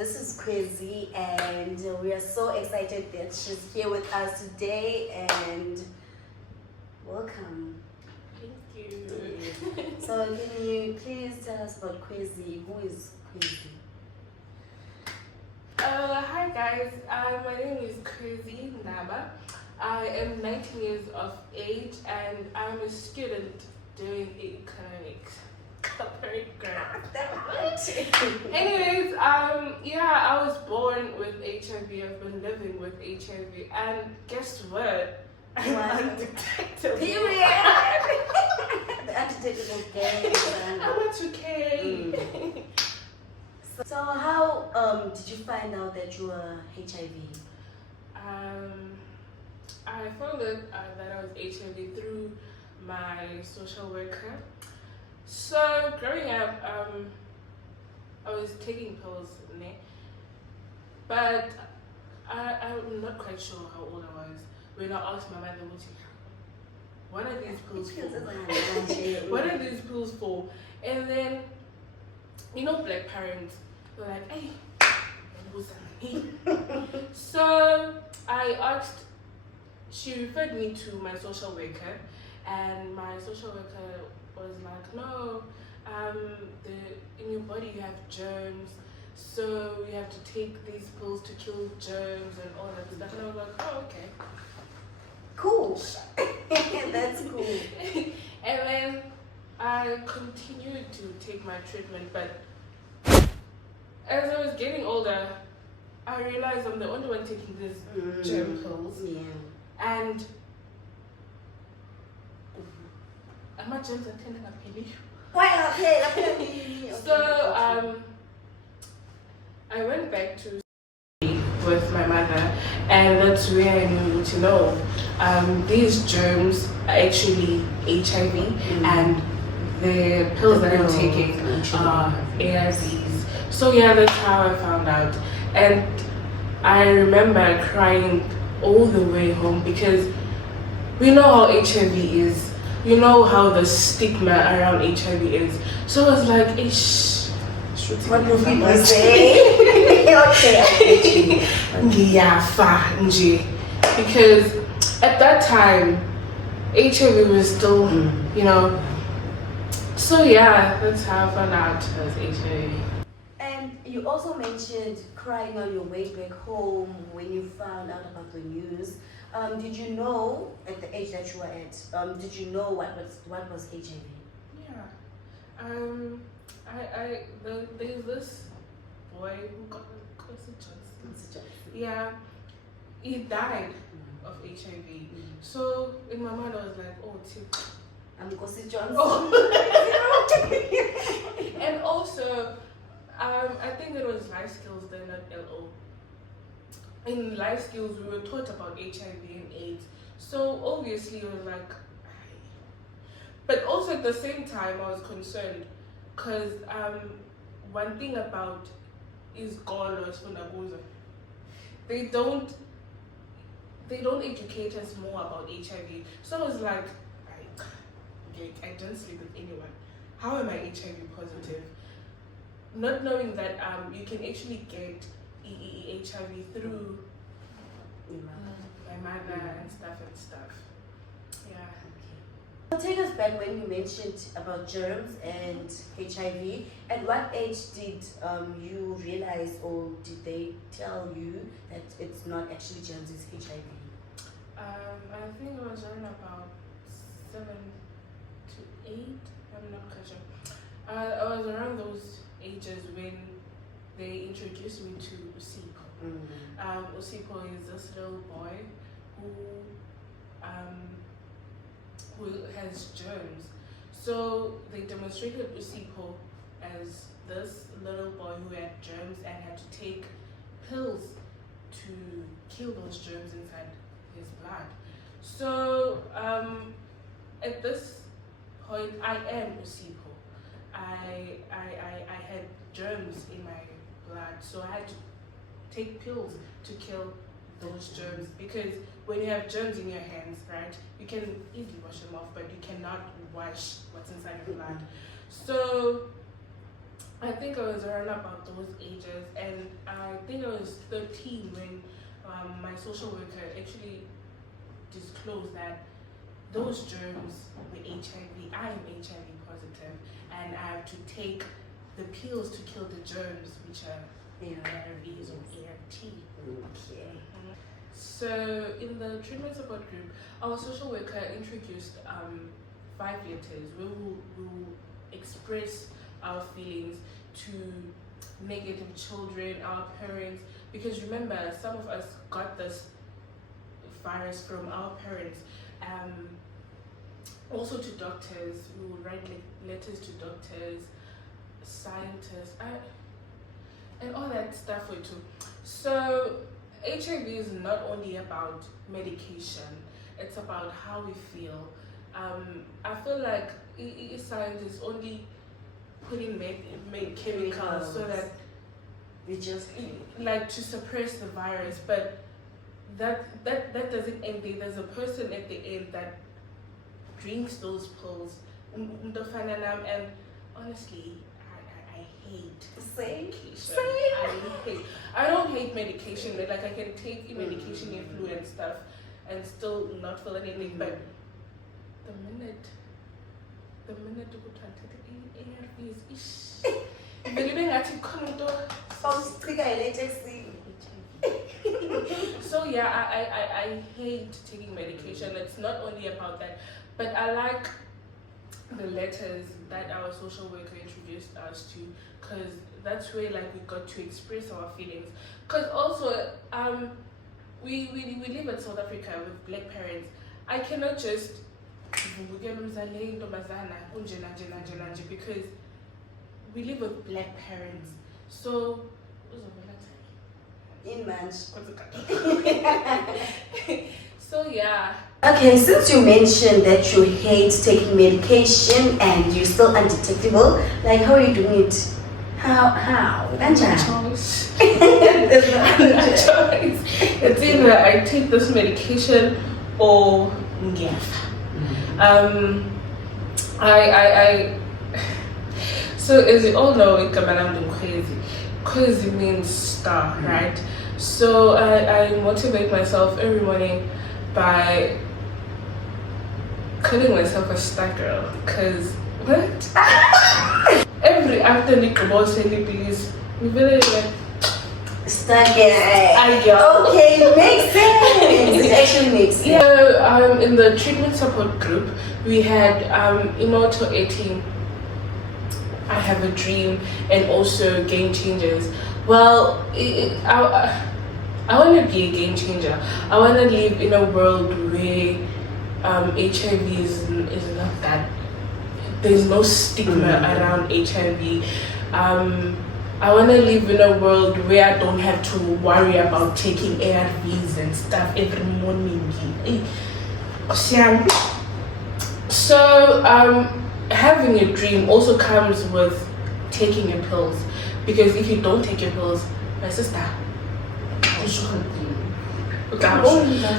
this is Crazy, and we are so excited that she's here with us today. And welcome. Thank you. So, can you please tell us about Crazy? Who is Crazy? Hi guys, my name is Crazy Naba. I am 19 years of age and I'm a student doing economics. Anyways, I was born with HIV. I've been living with HIV, and guess what? I'm undetectable. Period. The undetectable gang. I'm a 2K. So how did you find out that you were HIV? I found out that I was HIV through my social worker. So growing up, I was taking pills, but I'm not quite sure how old I was when I asked my mother, what are these pills for? What are these pills for? And then, black parents were like, hey, so I asked, she referred me to my social worker, and my social worker was like, no, in your body you have germs, so you have to take these pills to kill germs and all that stuff. And I was like, oh, okay. Cool. That's cool. And then I continued to take my treatment, but as I was getting older, I realized I'm the only one taking these germ pills. Yeah. And I'm not germs attending a penny. So I went back to with my mother, and that's where I knew to know these germs are actually HIV, and the pills that I'm taking are ARVs. So yeah, that's how I found out. And I remember crying all the way home because we know how HIV is. You know how the stigma around HIV is. So I was like, what do people say? Because at that time, HIV was still, So yeah, that's how I found out I was HIV. And you also mentioned crying on your way back home when you found out about the news. Did you know at the age that you were at? Did you know what was HIV? Yeah. There's this boy who got Johnson. Yeah, he died of HIV. So in my mind I was like, oh, I'm Kosi Johnson. And also, I think it was life skills then, not LO. In life skills, we were taught about HIV and AIDS. So obviously, it was like, but also at the same time, I was concerned because one thing about is Golos for Naguza. They don't educate us more about HIV. So I was like, I don't sleep with anyone. How am I HIV positive? Not knowing that you can actually get HIV through my mother and stuff. Yeah. So take us back when you mentioned about germs and HIV. At what age did you realize, or did they tell you that it's not actually germs, it's HIV? I think it was around about 7 to 8. I'm not quite sure. I was around those ages when they introduced me to Usipo. Usipo is this little boy who has germs. So they demonstrated Usipo as this little boy who had germs and had to take pills to kill those germs inside his blood. So at this point, I am Usipo. I had germs in my blood, so I had to take pills to kill those germs, because when you have germs in your hands, right, you can easily wash them off, but you cannot wash what's inside your blood. So at think I was around about those ages, and I think I was 13 when my social worker actually disclosed that those germs were HIV. I am HIV positive, and I have to take the pills to kill the germs, which are ARVs or ART. Okay. So in the treatment support group, our social worker introduced 5 letters where we will express our feelings to negative children, our parents, because remember, some of us got this virus from our parents. Also to doctors, we will write letters to doctors, scientists, and all that stuff too. So HIV is not only about medication, it's about how we feel. I feel like science is only putting chemicals so that we just like to suppress the virus, but that doesn't end there. There's a person at the end that drinks those pills, and honestly, I hate medication. I don't hate medication. Like I can take medication and flu and stuff, and still not feel anything. But the minute you put on ARVs, so yeah, I hate taking medication. It's not only about that, but I like the letters that our social worker introduced us to, because that's where like we got to express our feelings. Because also we live in South Africa with black parents. I cannot just because we live with black parents. So in March. So yeah. Okay, since you mentioned that you hate taking medication and you're still undetectable, like how are you doing it? How? Choice. There's no choice. It's either I take this medication or yeah. I so as you all know, I'm crazy. Crazy means star, right? So I motivate myself every morning by calling myself a star girl. Cause what? Every afternoon, please, we really like star girl. girl. Okay, it makes sense. It actually makes sense. Yeah, in the treatment support group, we had Immortal 18. I have a dream, and also game changers. Well, I want to be a game changer. I want to live in a world where HIV is not that. There's no stigma around HIV. I want to live in a world where I don't have to worry about taking ARVs and stuff every morning. So having a dream also comes with taking your pills, because if you don't take your pills, my sister,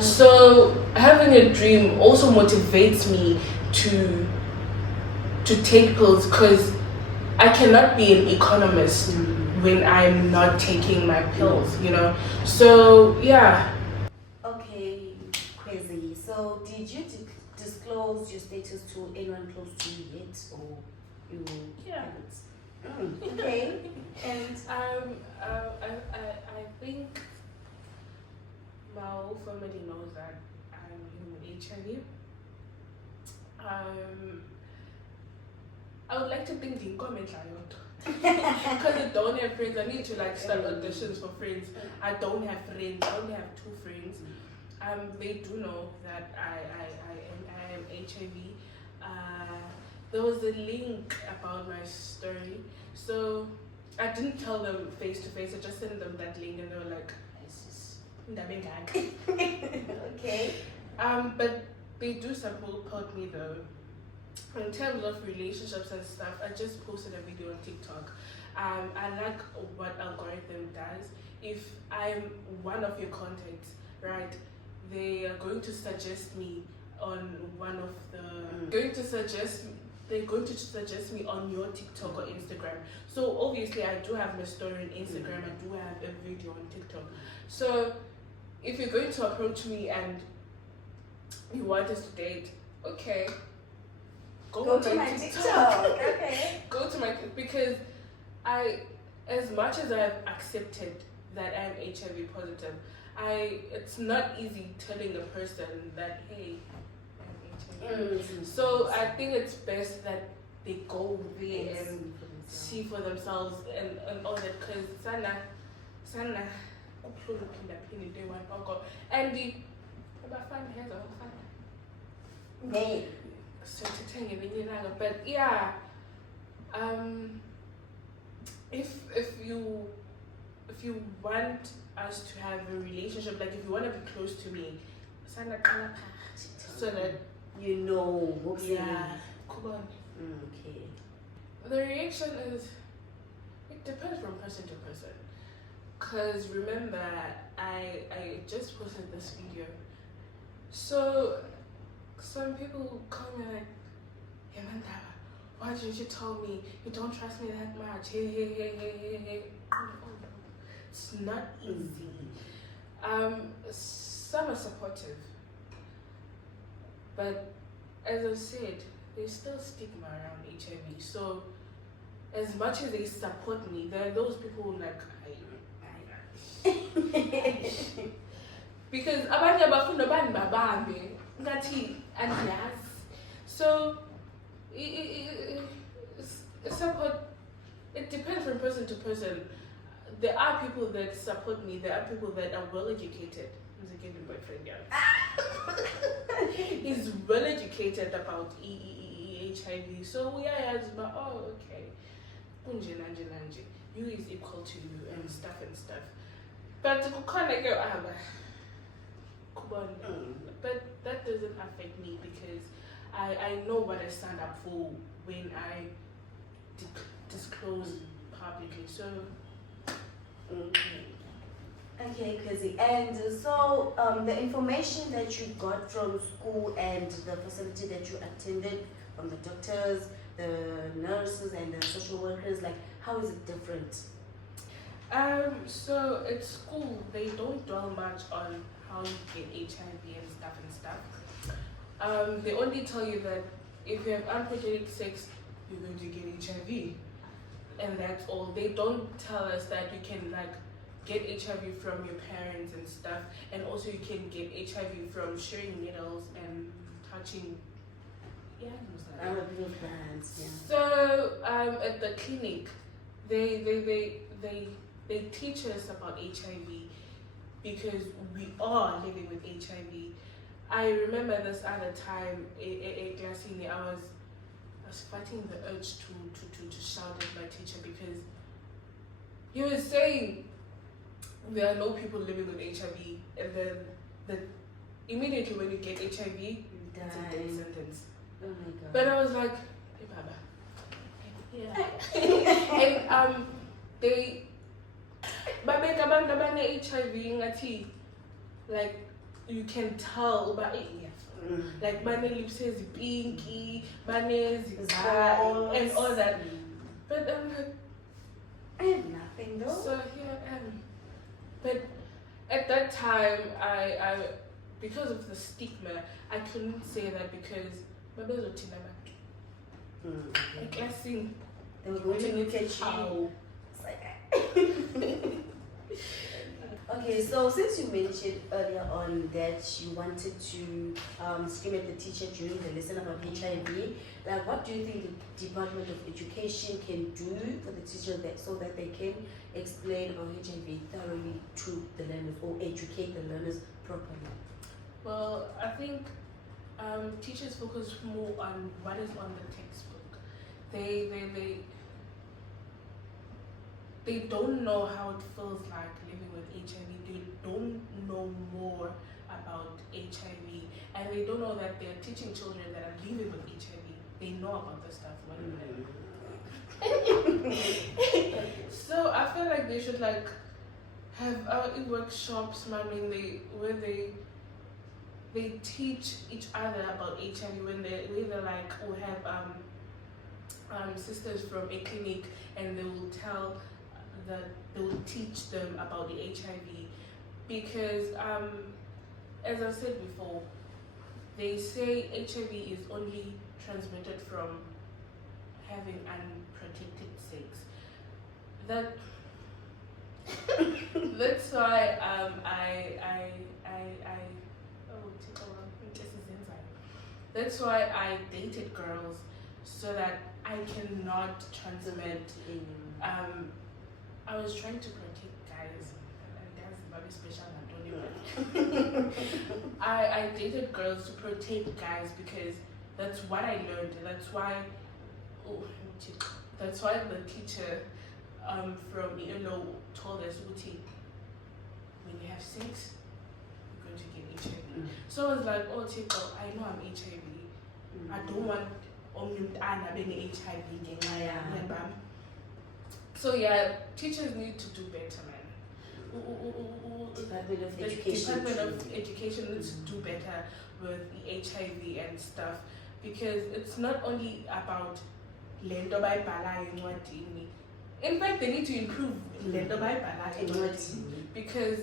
so having a dream also motivates me to take pills, because I cannot be an economist when I'm not taking my pills, so yeah. Okay, crazy. So did you disclose your status to anyone close to you yet, or you haven't? Okay. And I think my whole family knows that I'm in HIV. I would like to think the comment because I don't have friends. I need to start auditions for friends. I don't have friends. I only have 2 friends. They do know that I am HIV. There was a link about my story, so I didn't tell them face to face. I just sent them that link, and they were like, okay. But they do support me though. In terms of relationships and stuff, I just posted a video on TikTok. I like what algorithm does. If I'm one of your contacts, right, they are going to suggest me on one of the they're going to suggest me on your TikTok or Instagram. So obviously I do have my story on Instagram, I do have a video on TikTok. So if you're going to approach me and you want us to date, okay, Go to my TikTok. Okay. Go to my, because I, as much as I've accepted that I'm HIV positive, it's not easy telling a person that, hey, I'm HIV. So I think it's best that they go there and see for themselves and all that, because sana and the abafana has abafana Hey. so but yeah, if you want us to have a relationship, like if you want to be close to me, so that You know. yeah, come on. Okay. The reaction is, it depends from person to person. Cause remember, I just posted this video, so some people come and like, hey Mandaba, why didn't you tell me? You don't trust me that much. Hey. It's not easy. Some are supportive, but as I said, there's still stigma around HIV. So as much as they support me, there are those people who like, because abanye abafuna bani babambe ngathi andiyazi. So support, it depends from person to person. There are people that support me, there are people that are well educated. He's a gay boyfriend, yeah. He's well educated about HIV. So we are about, oh, okay, you is equal to you and stuff. But but that doesn't affect me, because I know what I stand up for when I disclose publicly. So Okay, Kizzy. And so the information that you got from school and the facility that you attended, from the doctors, the nurses and the social workers, like how is it different? So at school they don't dwell much on how you get HIV and stuff. They only tell you that if you have unprotected sex, you're going to get HIV, and that's all. They don't tell us that you can like get HIV from your parents and stuff, and also you can get HIV from sharing needles and touching Our plans, yeah. So at the clinic, they teach us about HIV, because we are living with HIV. I remember this other time in Glasini, I was fighting the urge to shout at my teacher, because he was saying there are no people living with HIV, and then immediately when you get HIV, it's a death sentence. Oh my god. But I was like, hey Baba. Yeah. And they babeka abantu abane HIV ngathi, like you can tell by like bane lips is pinky, bane is and all that. But I'm like, I have nothing though. so here I am. But at that time, I because of the stigma, I couldn't say that, because my brother was like guessing They were going to look at you. It's like, okay, so since you mentioned earlier on that you wanted to scream at the teacher during the lesson about HIV, like what do you think the Department of Education can do for the teachers so that they can explain about HIV thoroughly to the learners, or educate the learners properly? Well, I think teachers focus more on what is on the textbook. They don't know how it feels like living with HIV. They don't know more about HIV, and they don't know that they're teaching children that are living with HIV. They know about this stuff. So I feel like they should like have workshops, where they teach each other about HIV, where they like will have sisters from a clinic, and they will teach them about the HIV, because as I said before, they say HIV is only transmitted from having unprotected sex. That's why that's why I dated girls, so that I cannot transmit. I was trying to protect guys, and that's very special. I don't even. I dated girls to protect guys because that's what I learned. That's why the teacher from ELO told us, Uti, when you have sex, you're going to get HIV. So I was like, oh, Chico, I know I'm HIV. I don't want being HIV. So yeah, teachers need to do better, man. Department of The Education. Department of Education needs to do better with the HIV and stuff, because it's not only about lento bayibhala encwadini. In fact, they need to improve lento bayibhala encwadini, because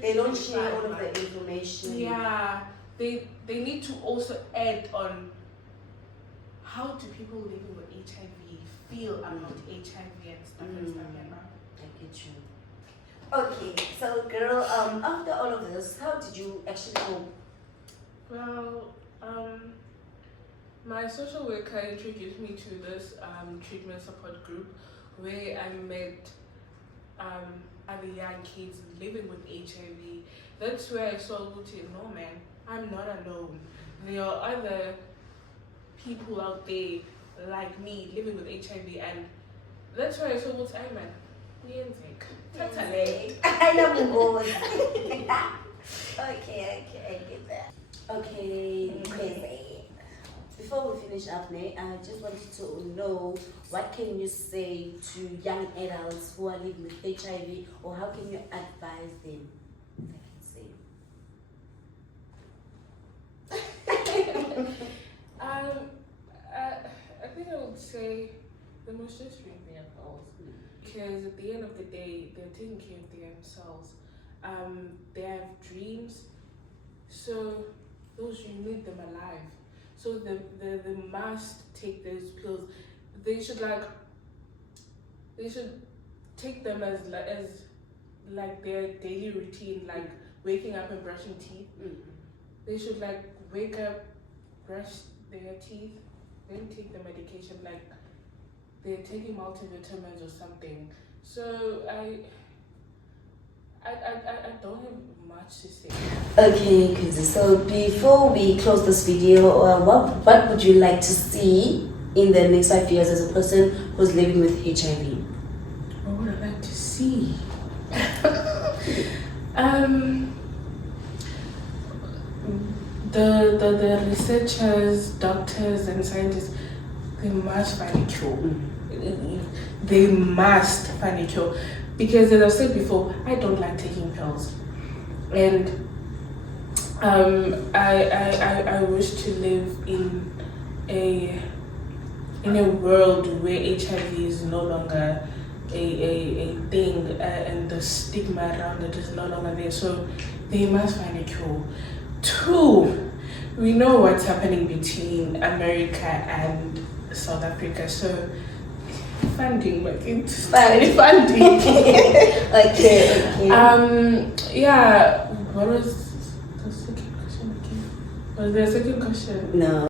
they don't share all of the information. Yeah, they need to also add on how do people living with HIV feel about HIV and stuff and stuff like that. I get you. Okay, so girl, after all of this, how did you actually cope? Well, my social worker introduced me to this treatment support group where I met other young kids living with HIV. That's where I saw, no man, I'm not alone. There are other people out there like me living with HIV, and that's where I saw what's I man. Okay, I get that. Okay, crazy. Before we finish up, I just wanted to know, what can you say to young adults who are living with HIV, or how can you advise them? I think I would say they must just drink their pills, because at the end of the day, they're taking care of themselves. They have dreams, so those you need them alive. So they must take those pills. They should take them as like their daily routine, like waking up and brushing teeth. They should wake up, brush their teeth, then take the medication, like they're taking multivitamins or something. So I don't have much to say. Okay, Kuzi. So before we close this video, what would you like to see in the next 5 years as a person who's living with HIV? What would I like to see? The researchers, doctors, and scientists, they must find a cure. They must find a cure, because as I've said before, I don't like taking pills, and I wish to live in a world where HIV is no longer a thing, and the stigma around it is no longer there. So they must find a cure. 2, we know what's happening between America and South Africa, so funding, funding. Okay. Yeah. What was the second question again? Was there a second question? No.